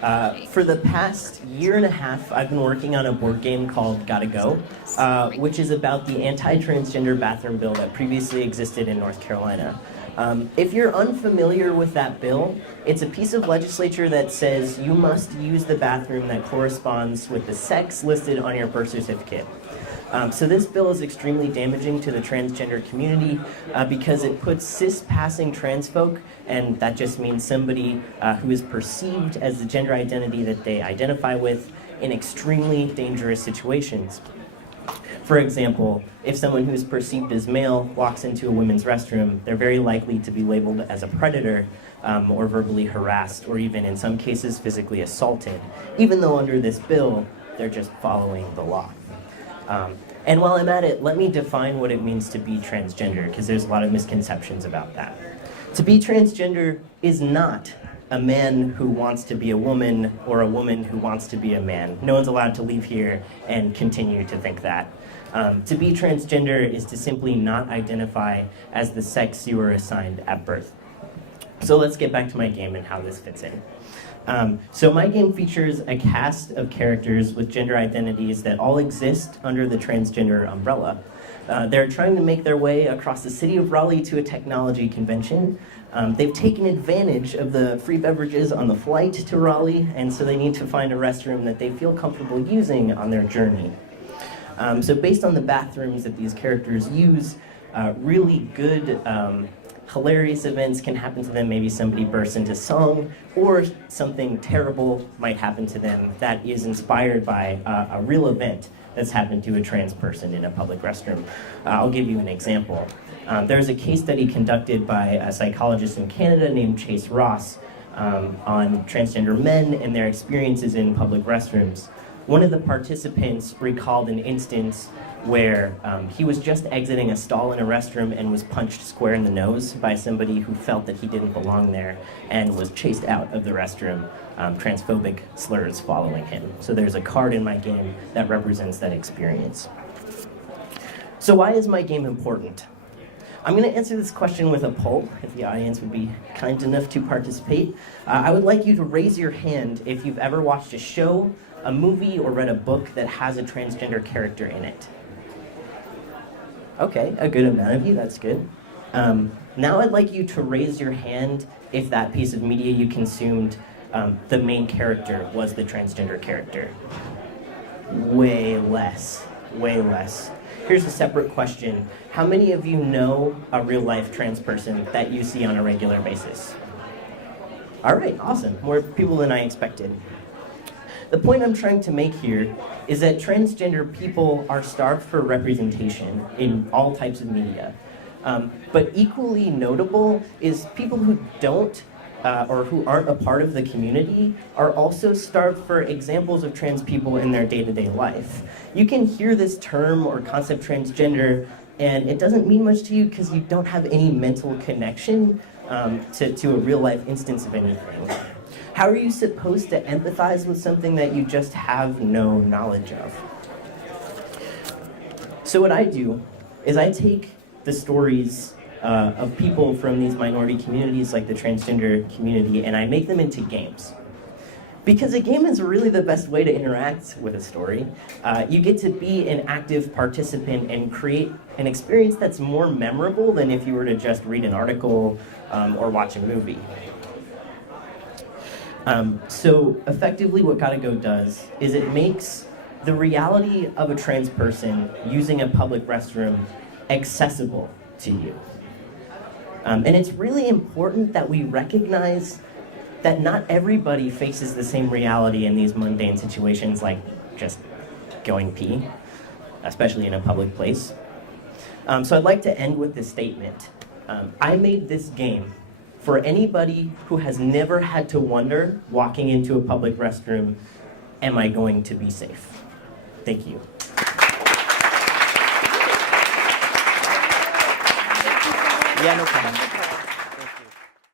For the past year and a half, I've been working on a board game called Gotta Go, which is about the anti-transgender bathroom bill that previously existed in North Carolina. If you're unfamiliar with that bill, it's a piece of legislature that says you must use the bathroom that corresponds with the sex listed on your birth certificate. So this bill is extremely damaging to the transgender community because it puts cis-passing trans folk, and that just means somebody who is perceived as the gender identity that they identify with, in extremely dangerous situations. For example, if someone who is perceived as male walks into a women's restroom, they're very likely to be labeled as a predator or verbally harassed, or even in some cases physically assaulted, even though under this bill, they're just following the law. And while I'm at it, let me define what it means to be transgender, because there's a lot of misconceptions about that. To be transgender is not a man who wants to be a woman or a woman who wants to be a man. No one's allowed to leave here and continue to think that. To be transgender is to simply not identify as the sex you were assigned at birth. So let's get back to my game and how this fits in. So my game features a cast of characters with gender identities that all exist under the transgender umbrella. They're trying to make their way across the city of Raleigh to a technology convention. They've taken advantage of the free beverages on the flight to Raleigh, and so they need to find a restroom that they feel comfortable using on their journey. So based on the bathrooms that these characters use, really good hilarious events can happen to them. Maybe somebody bursts into song, or something terrible might happen to them that is inspired by a real event that's happened to a trans person in a public restroom. I'll give you an example. There's a case study conducted by a psychologist in Canada named Chase Ross on transgender men and their experiences in public restrooms. One of the participants recalled an instance where he was just exiting a stall in a restroom and was punched square in the nose by somebody who felt that he didn't belong there and was chased out of the restroom, transphobic slurs following him. So there's a card in my game that represents that experience. So why is my game important? I'm going to answer this question with a poll, if the audience would be kind enough to participate. I would like you to raise your hand if you've ever watched a show, a movie, or read a book that has a transgender character in it. Okay, a good amount of you, that's good. Now I'd like you to raise your hand if that piece of media you consumed, the main character was the transgender character. Way less, way less. Here's a separate question. How many of you know a real-life trans person that you see on a regular basis? All right, awesome. More people than I expected. The point I'm trying to make here is that transgender people are starved for representation in all types of media. But equally notable is people who don't or who aren't a part of the community are also starved for examples of trans people in their day-to-day life. You can hear this term or concept transgender and it doesn't mean much to you because you don't have any mental connection to a real-life instance of anything. How are you supposed to empathize with something that you just have no knowledge of? So what I do is I take the stories of people from these minority communities like the transgender community and I make them into games. Because a game is really the best way to interact with a story. You get to be an active participant and create an experience that's more memorable than if you were to just read an article or watch a movie. So effectively what Gotta Go does is it makes the reality of a trans person using a public restroom accessible to you. And it's really important that we recognize that not everybody faces the same reality in these mundane situations like just going pee, especially in a public place. So I'd like to end with this statement. I made this game for anybody who has never had to wonder, walking into a public restroom, am I going to be safe? Thank you. Yeah, no problem.